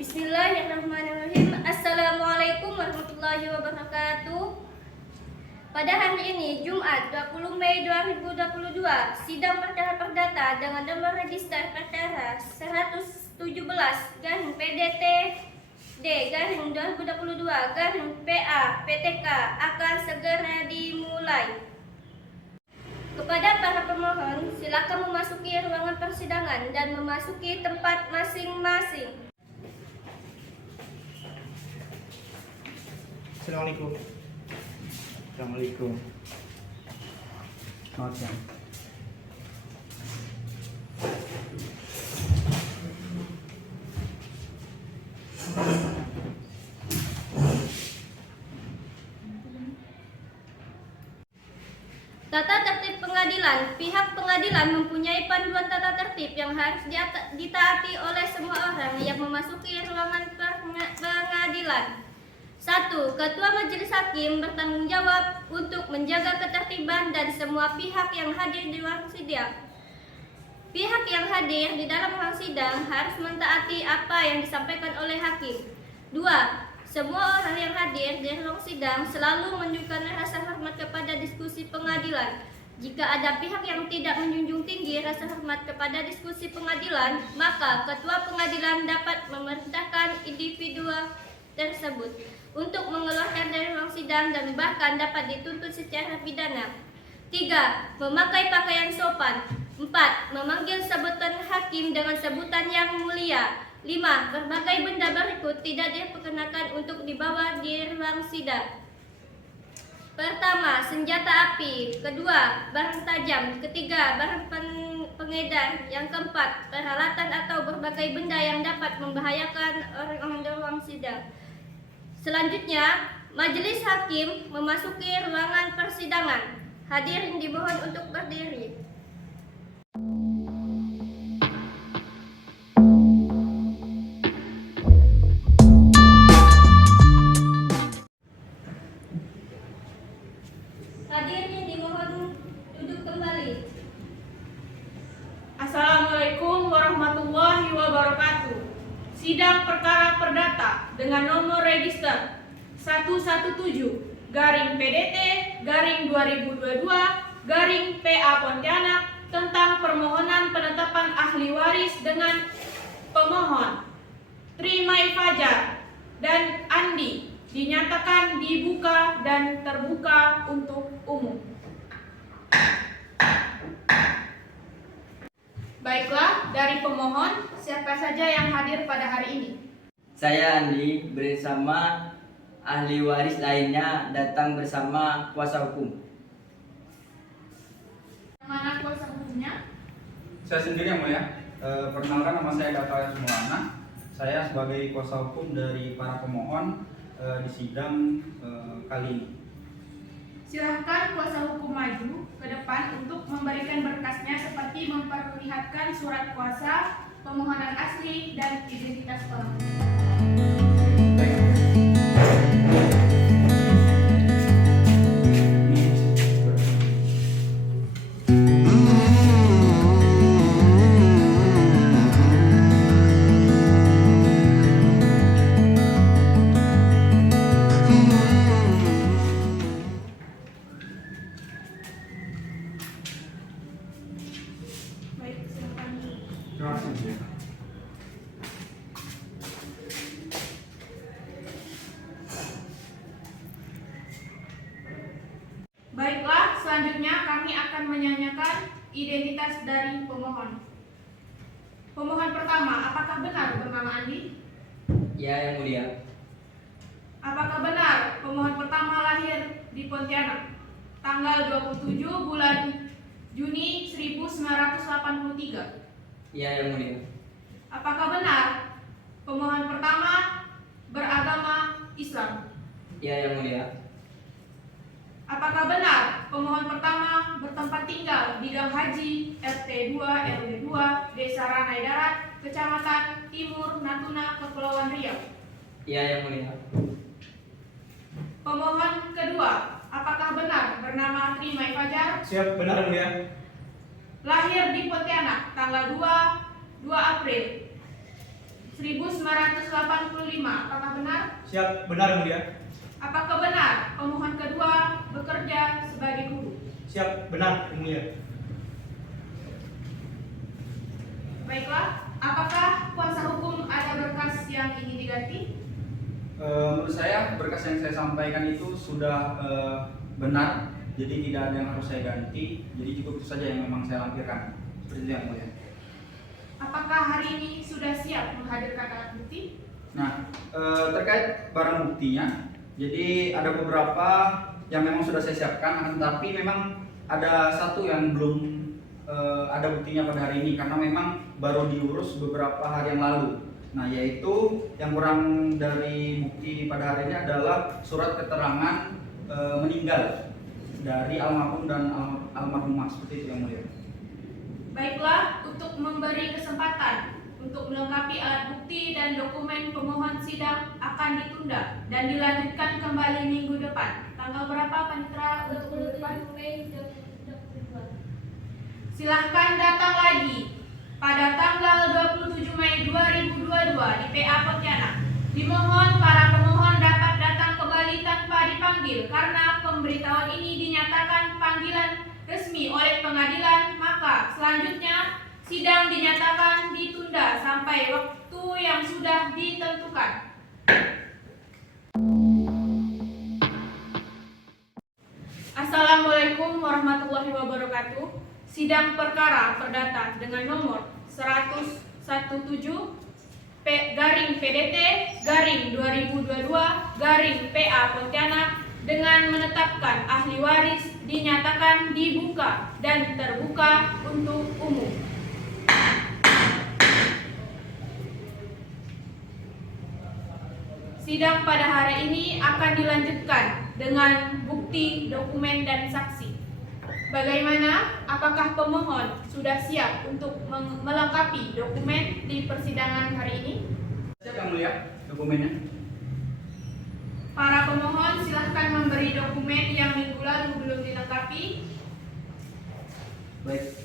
Bismillahirrahmanirrahim. Assalamualaikum warahmatullahi wabarakatuh. Pada hari ini, Jumat 20 Mei 2022, sidang perkara perdata dengan nomor register perkara 117-PDT D-2022-PA PTK akan segera dimulai. Kepada para pemohon, silakan memasuki ruangan persidangan dan memasuki tempat masing-masing. Assalamualaikum. Assalamualaikum. Selamat siang. Tata tertib pengadilan. Pihak pengadilan mempunyai panduan tata tertib yang harus ditaati oleh semua orang yang memasuki ruangan pengadilan. 1. Ketua Majelis Hakim bertanggung jawab untuk menjaga ketertiban dan semua pihak yang hadir di ruang sidang. Pihak yang hadir di dalam ruang sidang harus mentaati apa yang disampaikan oleh hakim. 2. Semua orang yang hadir di ruang sidang selalu menunjukkan rasa hormat kepada diskusi pengadilan. Jika ada pihak yang tidak menjunjung tinggi rasa hormat kepada diskusi pengadilan, maka ketua pengadilan dapat memerintahkan individu tersebut untuk mengeluarkan dari ruang sidang dan bahkan dapat dituntut secara pidana. 3. Memakai pakaian sopan. 4. Memanggil sebutan hakim dengan sebutan yang mulia. 5. Berbagai benda berikut tidak diperkenakan untuk dibawa di ruang sidang. Pertama, senjata api. Kedua, barang tajam. Ketiga, barang pengedar. Yang keempat, peralatan atau berbagai benda yang dapat membahayakan orang di ruang sidang. Selanjutnya, majelis hakim memasuki ruangan persidangan. Hadirin dimohon untuk berdiri. Hadirin dimohon duduk kembali. Assalamualaikum warahmatullahi wabarakatuh. Sidang perkara perdata dengan nomor register 117-PDT-2022-PA Pontianak tentang permohonan penetapan ahli waris dengan pemohon Trimay Fajar dan Andi dinyatakan dibuka dan terbuka untuk umum. Baiklah, dari pemohon, siapa saja yang hadir pada hari ini? Saya Andi bersama ahli waris lainnya datang bersama kuasa hukum. Mana kuasa hukumnya? Saya sendiri yang mulia. Perkenalkan, nama saya Data Sumulana. Saya sebagai kuasa hukum dari para pemohon di sidang kali ini. Silahkan kuasa hukum maju ke depan untuk memberikan berkasnya seperti memperlihatkan surat kuasa, permohonan asli, dan identitas orang. Baik, silakan. Terima kasih. Baiklah, selanjutnya kami akan menyanyikan identitas dari pemohon. Pemohon pertama, apakah benar bernama Andi? Ya, yang mulia. Apakah benar pemohon pertama lahir di Pontianak tanggal 27 bulan Juni 1983? Ya, yang mulia. Apakah benar pemohon pertama beragama Islam? Ya, yang mulia. Apakah benar pemohon pertama bertempat tinggal di Gang Haji RT 2 RW 2 Desa Ranai Darat, Kecamatan Timur Natuna, Kepulauan Riau? Ya, yang mulia. Pemohon kedua, apakah benar bernama Trimay Fajar? Siap, benar mulia. Lahir di Pontianak tanggal 2 April 1985. Apakah benar? Siap, benar yang mulia. Apakah benar pemohon kedua bekerja sebagai guru? Siap, benar yang mulia. Baiklah, apakah kuasa hukum ada berkas yang ingin diganti? Menurut saya berkas yang saya sampaikan itu sudah benar, jadi tidak ada yang harus saya ganti, jadi cukup itu saja yang memang saya lampirkan. Seperti itu yang mulia. Apakah hari ini sudah siap menghadirkan alat bukti? Nah, terkait barang buktinya, jadi ada beberapa yang memang sudah saya siapkan, akan tetapi memang ada satu yang belum ada buktinya pada hari ini karena memang baru diurus beberapa hari yang lalu. Nah, yaitu yang kurang dari bukti pada hari ini adalah surat keterangan meninggal dari almarhum dan almarhumah, seperti itu yang mulia. Baiklah, untuk memberi kesempatan untuk melengkapi alat bukti dan dokumen pemohon sidang akan ditunda dan dilanjutkan kembali minggu depan. Tanggal berapa Panitra untuk minggu depan? Silahkan datang lagi pada tanggal 27 Mei 2022 di PA Pontianak. Dimohon para pemohon dapat datang kembali tanpa dipanggil karena pemberitahuan ini dinyatakan panggilan resmi oleh pengadilan, maka selanjutnya sidang dinyatakan ditunda sampai waktu yang sudah ditentukan. Assalamualaikum warahmatullahi wabarakatuh. Sidang perkara perdata dengan nomor 117/PDT/2022/PA Pontianak dengan menetapkan ahli waris dinyatakan dibuka dan terbuka untuk umum. Sidang pada hari ini akan dilanjutkan dengan bukti, dokumen, dan saksi. Bagaimana? Apakah pemohon sudah siap untuk melengkapi dokumen di persidangan hari ini? Siap yang mulia, dokumennya. Para pemohon silahkan memberi dokumen yang minggu lalu belum dilengkapi. Baik.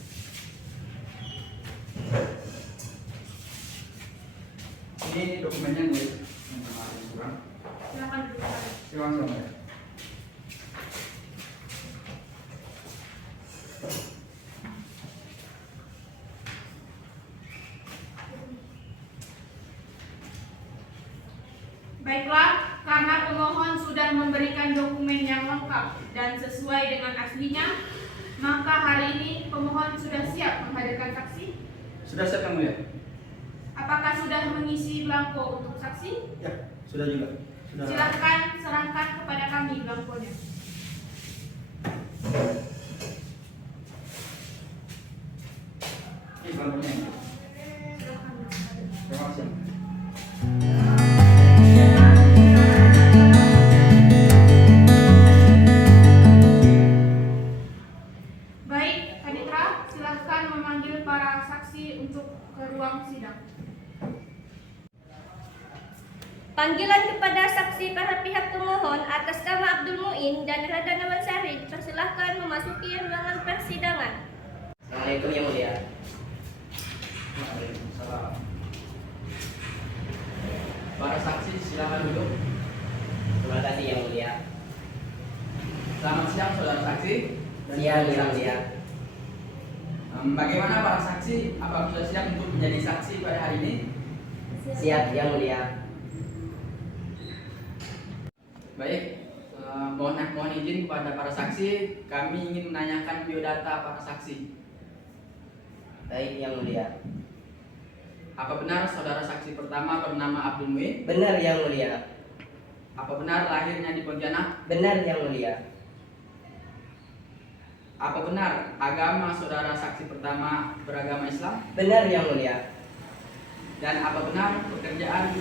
Ini dokumennya yang mulia. Yang kemarin kurang. Silahkan duduk. Terima kasih yang mulia. Baiklah, karena pemohon sudah memberikan dokumen yang lengkap dan sesuai dengan aslinya, maka hari ini pemohon sudah siap menghadirkan saksi. Sudah siap yang mulia? Apakah sudah mengisi belangko untuk saksi? Ya, sudah juga. Sudah. Silahkan serahkan kepada kami belangkonya. Ini belangkonya. Silahkan. Terima kasih. Baik, Panitra, silahkan memanggil para saksi untuk ke ruang sidang. Panggilan kepada saksi para pihak pemohon atas nama Abdul Muin dan Radana Wansari dipersilahkan memasuki ruangan persidangan. Assalamualaikum yang mulia. Waalaikumsalam. Para saksi silakan duduk. Terima kasih yang mulia. Selamat siang saudara saksi. Siang yang mulia. Bagaimana para saksi? Apakah sudah siap untuk menjadi saksi pada hari ini? Siap yang mulia. Baik, mohon izin kepada para saksi. Kami ingin menanyakan biodata para saksi. Baik yang mulia. Apa benar saudara saksi pertama bernama Abdul Muin? Benar yang mulia. Apa benar lahirnya di Pontianak? Benar yang mulia. Apa benar agama saudara saksi pertama beragama Islam? Benar yang mulia. Dan apa benar pekerjaan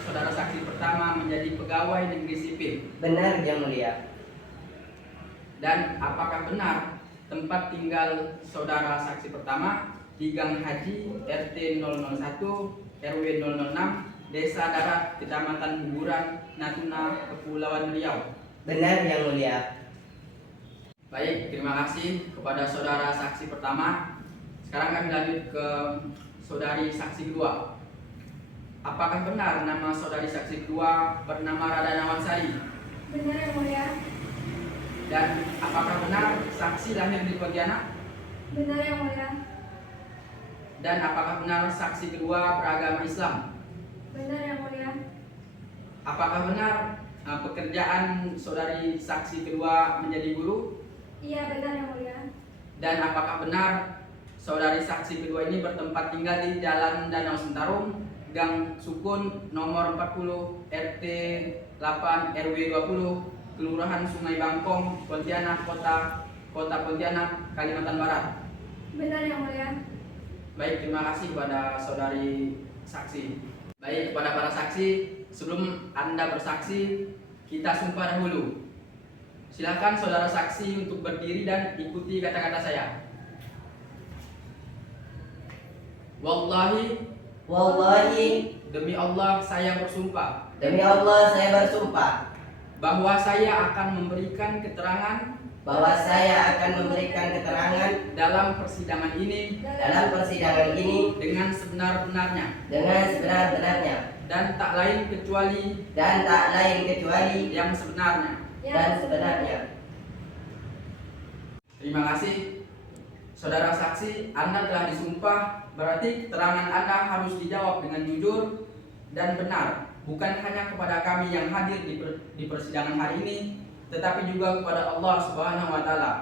saudara saksi pertama menjadi pegawai negeri sipil? Benar yang mulia. Dan apakah benar tempat tinggal saudara saksi pertama di Gang Haji RT 001 RW 006 Desa Darat Kecamatan Buburan Natuna Kepulauan Riau? Benar yang mulia. Baik, terima kasih kepada saudara saksi pertama. Sekarang kami lanjut ke saudari saksi kedua. apakah benar nama saudari saksi kedua bernama Rada Nawansari? Benar yang mulia. Dan apakah benar saksi lahir di Pontianak? Benar yang mulia. Dan apakah benar saksi kedua beragama Islam? Benar yang mulia. Apakah benar pekerjaan saudari saksi kedua menjadi guru? Iya benar yang mulia. Dan apakah benar saudari saksi kedua ini bertempat tinggal di Jalan Danau Sentarum, Gang Sukun, nomor 40, RT 8, RW 20, Kelurahan Sungai Bangkong, Pontianak, Kota Pontianak, Kalimantan Barat? Benar yang mulia. Baik, terima kasih kepada saudari saksi. Baik, kepada para saksi, sebelum Anda bersaksi, kita sumpah dahulu. Silakan saudara saksi untuk berdiri dan ikuti kata-kata saya. Wallahi, Wallahi, demi Allah saya bersumpah demi Allah saya bersumpah bahwa saya akan memberikan keterangan bahwa saya akan memberikan keterangan dalam persidangan ini dalam persidangan ini dengan sebenar-benarnya dengan sebenar-benarnya dan tak lain kecuali yang sebenarnya. dan sebenarnya. Terima kasih. Saudara saksi, Anda telah disumpah, berarti keterangan Anda harus dijawab dengan jujur dan benar, bukan hanya kepada kami yang hadir di persidangan hari ini, tetapi juga kepada Allah Subhanahu wa taala.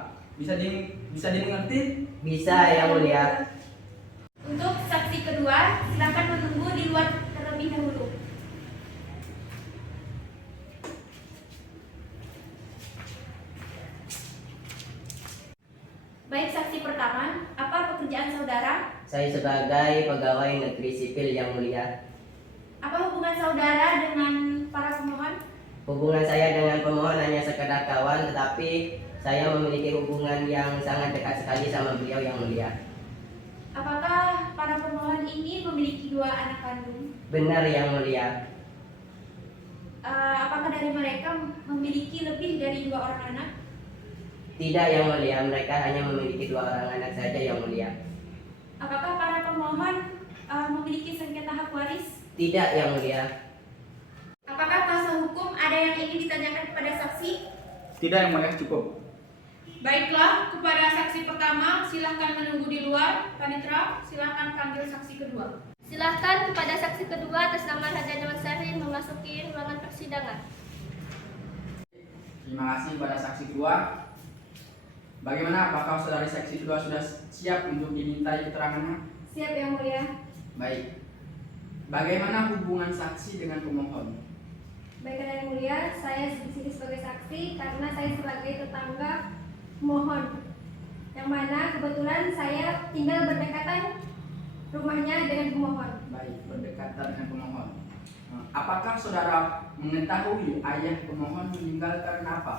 Bisa dimengerti? Bisa yang mulia. Untuk saksi kedua, silakan menunggu di luar terlebih dahulu. Baik, saksi pertama, apa pekerjaan saudara? Saya sebagai pegawai negeri sipil yang mulia. Apa hubungan saudara dengan para pemohon? Hubungan saya dengan pemohon hanya sekedar kawan, tetapi saya memiliki hubungan yang sangat dekat sekali sama beliau yang mulia. Apakah para pemohon ini memiliki 2 anak kandung? Benar yang mulia. Apakah dari mereka memiliki lebih dari 2 orang anak? Tidak yang mulia, mereka hanya memiliki 2 orang anak saja yang mulia. Apakah para pemohon memiliki sengketa hak waris? Tidak yang mulia. Apakah kuasa hukum ada yang ingin ditanyakan kepada saksi? Tidak yang mulia, cukup. Baiklah, kepada saksi pertama silahkan menunggu di luar. Panitra, silahkan panggil saksi kedua. Silahkan kepada saksi kedua atas nama Rada Nawansari memasuki ruangan persidangan. Terima kasih kepada saksi kedua. Bagaimana, apakah saudari saksi kedua sudah siap untuk dimintai keterangannya? Siap yang mulia. Baik. Bagaimana hubungan saksi dengan pemohon? Baik yang mulia, saya di sini sebagai saksi karena saya sebagai tetangga pemohon, yang mana kebetulan saya tinggal berdekatan rumahnya dengan pemohon. Baik, berdekatan dengan pemohon. Apakah saudara mengetahui ayah pemohon meninggal karena apa?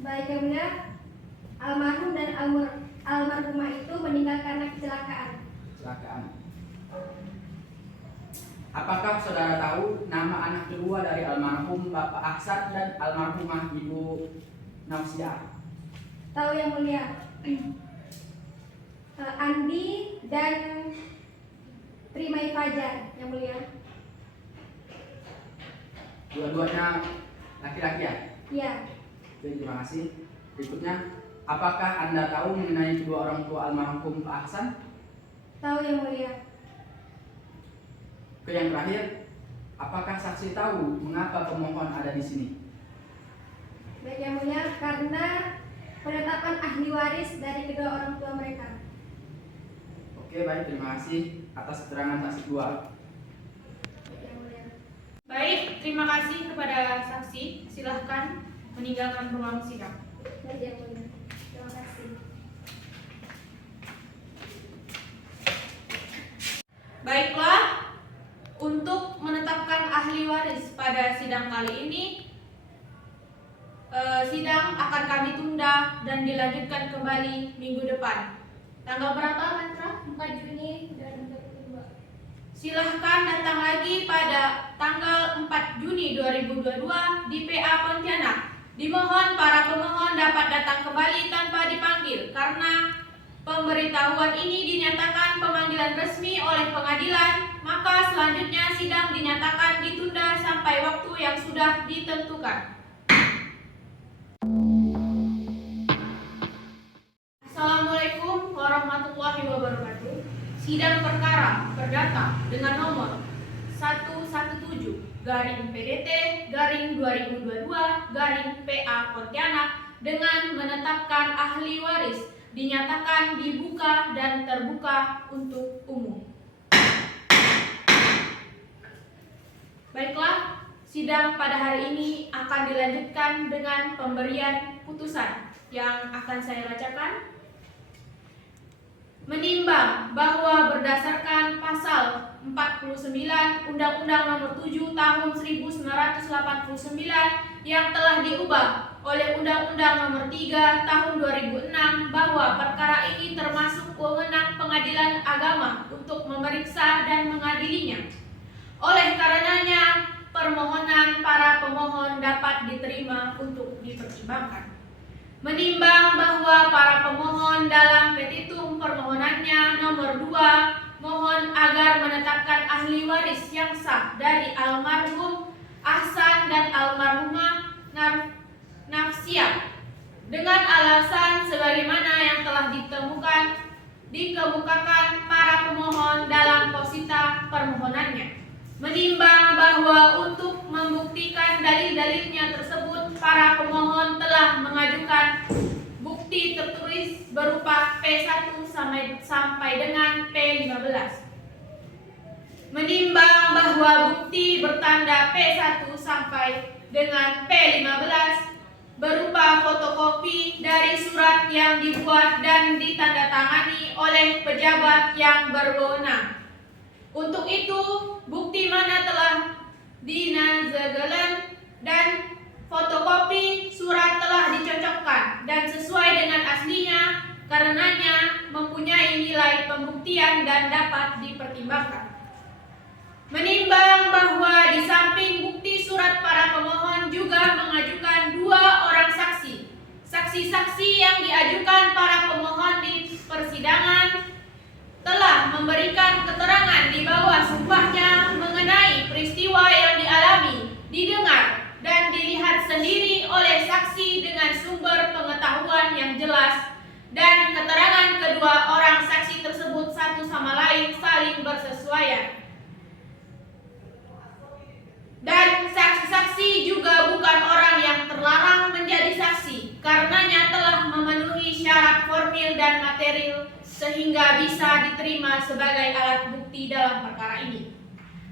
Baik yang mulia, almarhum dan almarhumah itu meninggal karena kecelakaan. Kecelakaan. Apakah saudara tahu nama anak kedua dari almarhum Bapak Ahsan dan almarhumah Ibu Nausia? Tahu yang mulia, Andi dan Trimai Fajar yang mulia. Dua-duanya laki-laki ya? Iya. Oke, terima kasih. Berikutnya, apakah Anda tahu mengenai kedua orang tua almarhum Pak Ahsan? Tahu yang mulia. Oke, yang terakhir, apakah saksi tahu mengapa pemohon ada di sini? Baik yang mulia, karena penetapan ahli waris dari kedua orang tua mereka. Oke, baik, terima kasih atas keterangan saksi dua. Baik yang mulia. Baik, terima kasih kepada saksi. Silahkan meninggalkan ruang sidang. Baik yang mulia. Terima kasih. Baiklah, untuk menetapkan ahli waris pada sidang kali ini, sidang akan kami tunda dan dilanjutkan kembali minggu depan. Tanggal berapa, Mantra? 4 Juni dan 22. Silahkan datang lagi pada tanggal 4 Juni 2022 di PA Pontianak. Dimohon para pemohon dapat datang kembali tanpa dipanggil karena Pemberitahuan ini dinyatakan pemanggilan resmi oleh pengadilan, maka selanjutnya sidang dinyatakan ditunda sampai waktu yang sudah ditentukan. Assalamualaikum warahmatullahi wabarakatuh. Sidang perkara perdata dengan nomor 117-PDT-2022-PA Pontianak dengan menetapkan ahli waris dinyatakan dibuka dan terbuka untuk umum. Baiklah, sidang pada hari ini akan dilanjutkan dengan pemberian putusan yang akan saya bacakan. Menimbang bahwa berdasarkan pasal 49 Undang-Undang Nomor 7 Tahun 1989 yang telah diubah oleh Undang-Undang Nomor 3 Tahun 2006 bahwa perkara ini termasuk wewenang Pengadilan Agama untuk memeriksa dan mengadilinya. Oleh karenanya, permohonan para pemohon dapat diterima untuk dipertimbangkan. Menimbang bahwa para pemohon dalam petitum permohonannya nomor 2 mohon agar menetapkan ahli waris yang sah dari almarhum Ahsan dan almarhumah Nafsia dengan alasan sebagaimana yang telah dikemukakan para pemohon dalam posita permohonannya. Menimbang bahwa untuk membuktikan dalil-dalilnya tersebut, para pemohon telah mengajukan bukti tertulis berupa P1 sampai dengan P15. Menimbang bahwa bukti bertanda P1 sampai dengan P15 berupa fotokopi dari surat yang dibuat dan ditandatangani oleh pejabat yang berwenang. Untuk itu, bukti mana telah dinazagalan dan fotokopi surat telah dicocokkan dan sesuai dengan aslinya, karenanya mempunyai nilai pembuktian dan dapat dipertimbangkan. Menimbang bahwa di samping bukti surat, para pemohon juga mengajukan 2 orang saksi. Saksi-saksi yang diajukan para pemohon di persidangan telah memberikan keterangan di bawah sumpahnya mengenai peristiwa yang dialami, didengar, dan dilihat sendiri oleh saksi dengan sumber pengetahuan yang jelas, dan keterangan kedua orang saksi tersebut satu sama lain saling bersesuaian. Dan saksi-saksi juga bukan orang yang terlarang menjadi saksi, karenanya telah memenuhi syarat formil dan material sehingga bisa diterima sebagai alat bukti dalam perkara ini.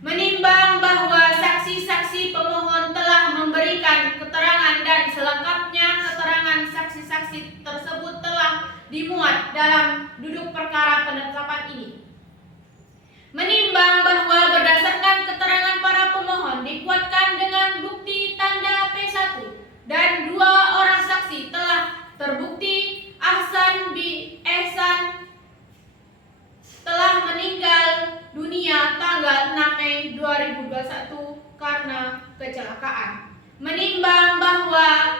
Menimbang bahwa saksi-saksi pemohon telah memberikan keterangan dan selengkapnya keterangan saksi-saksi tersebut telah dimuat dalam duduk perkara penetapan ini. Menimbang bahwa berdasarkan keterangan para pemohon dikuatkan dengan bukti tanda P1 dan 2 orang saksi telah terbukti Ahsan bin Ehsan telah meninggal dunia tanggal 6 Mei 2021 karena kecelakaan. Menimbang bahwa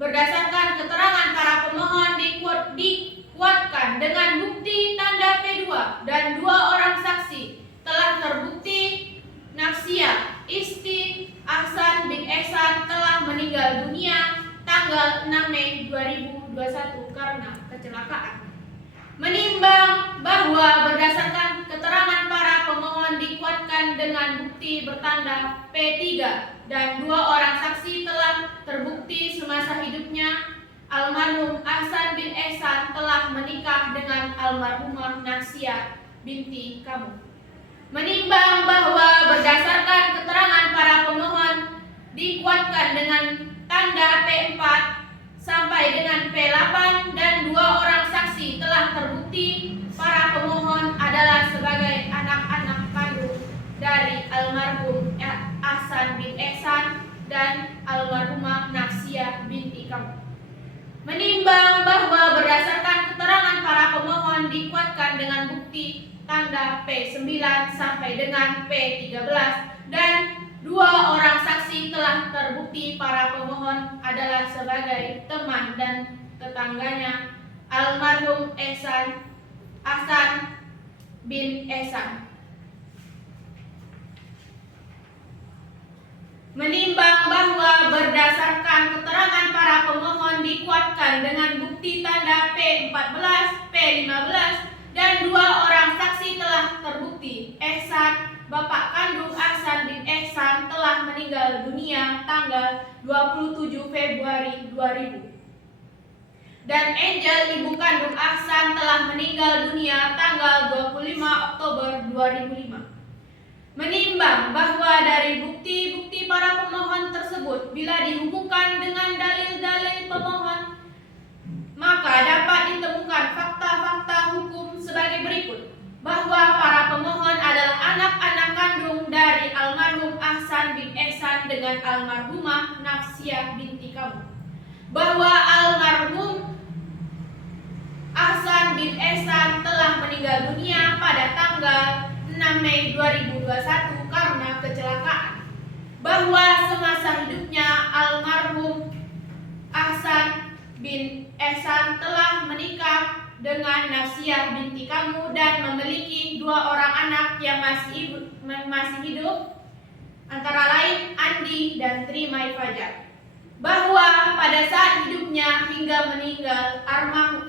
berdasarkan keterangan para pemohon dikuatkan dengan bukti tanda P2 dan 2 orang saksi telah terbukti Nafsia istri Ahsan bin Ehsan telah meninggal dunia tanggal 6 Mei 2021 karena kecelakaan. Menimbang bahwa berdasarkan keterangan para pemohon dikuatkan dengan bukti bertanda P3 dan 2 orang saksi telah terbukti semasa hidupnya almarhum Ahsan bin Ehsan telah menikah dengan almarhumah Nafsia binti Kamu. Menimbang bahwa berdasarkan keterangan para pemohon dikuatkan dengan tanda P4 sampai dengan P8 dan 2 orang saksi telah terbukti para pemohon adalah sebagai anak-anak kandung dari almarhum Ahsan bin Ehsan dan almarhumah Nafsia binti Kamu. Menimbang bahwa berdasarkan keterangan para pemohon dikuatkan dengan bukti tanda P9 sampai dengan P13 dan 2 orang saksi telah terbukti para pemohon adalah sebagai teman dan tetangganya almarhum Ehsan Ahsan bin Ehsan. Menimbang bahwa berdasarkan keterangan para pemohon dikuatkan dengan bukti tanda P14, P15, dan 2 orang saksi telah terbukti. Ehsan, bapak kandung Ahsan bin Ehsan, telah meninggal dunia tanggal 27 Februari 2000. Dan Angel, ibu kandung Ahsan, telah meninggal dunia tanggal 25 Oktober 2005. Menimbang bahwa dari bukti-bukti para pemohon tersebut bila dihubungkan dengan dalil-dalil pemohon, maka dapat ditemukan fakta-fakta hukum sebagai berikut. Bahwa para pemohon adalah anak-anak kandung dari almarhum Ahsan bin Ehsan dengan almarhumah Nafsiah binti Kamu. Bahwa almarhum Ahsan bin Ehsan telah meninggal dunia pada tanggal 6 Mei 2021 karena kecelakaan. Bahwa semasa hidupnya almarhum Ahsan bin Ehsan telah menikah dengan Nafsiah binti Kamu dan memiliki 2 orang anak yang masih hidup, antara lain Andi dan Trimai Fajar. Bahwa pada saat hidupnya hingga meninggal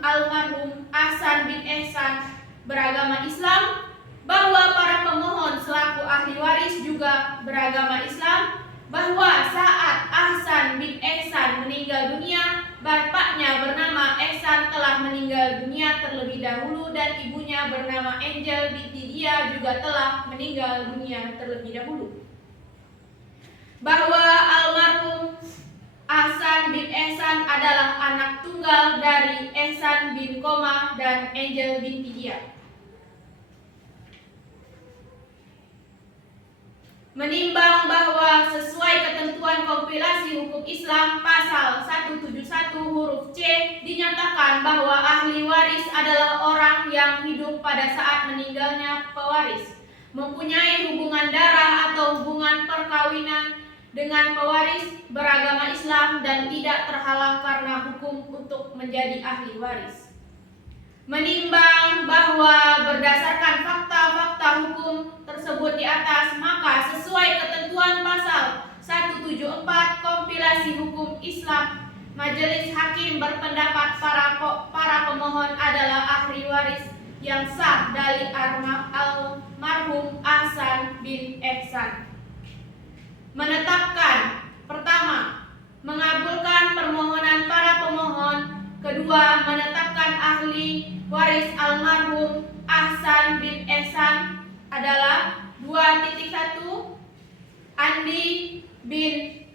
almarhum Ahsan bin Ehsan beragama Islam. Bahwa para pemohon selaku ahli waris juga beragama Islam. Bahwa saat Ahsan bin Ehsan meninggal dunia, bapaknya bernama Ehsan telah meninggal dunia terlebih dahulu dan ibunya bernama Angel binti dia juga telah meninggal dunia terlebih dahulu. Bahwa almarhum Ahsan bin Ehsan adalah anak tunggal dari Ehsan bin Koma dan Angel binti dia. Menimbang bahwa sesuai ketentuan kompilasi hukum Islam pasal 171 huruf C dinyatakan bahwa ahli waris adalah orang yang hidup pada saat meninggalnya pewaris, mempunyai hubungan darah atau hubungan perkawinan dengan pewaris beragama Islam dan tidak terhalang karena hukum untuk menjadi ahli waris. Menimbang bahwa berdasarkan fakta-fakta hukum tersebut di atas, maka sesuai ketentuan pasal 174 kompilasi hukum Islam, majelis hakim berpendapat para pemohon adalah ahli waris yang sah dari almarhum Ahsan bin Ehsan. Menetapkan, pertama, mengabulkan permohonan para pemohon. Kedua, menetapkan ahli waris almarhum Ahsan bin Ehsan adalah 2.1 Andi bin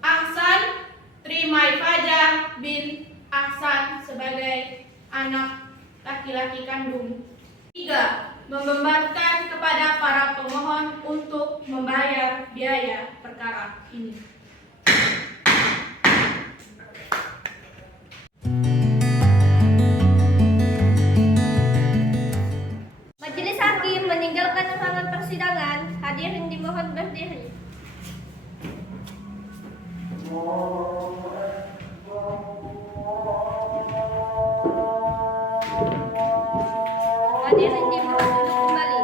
Ahsan, Trimai Fajar bin Ahsan sebagai anak laki-laki kandung. 3. Membebankan kepada para pemohon untuk membayar biaya perkara ini. Majelis hakim meninggalkan ruangan persidangan. Hadirin dimohon berdiri. Hadirin dimohon duduk kembali.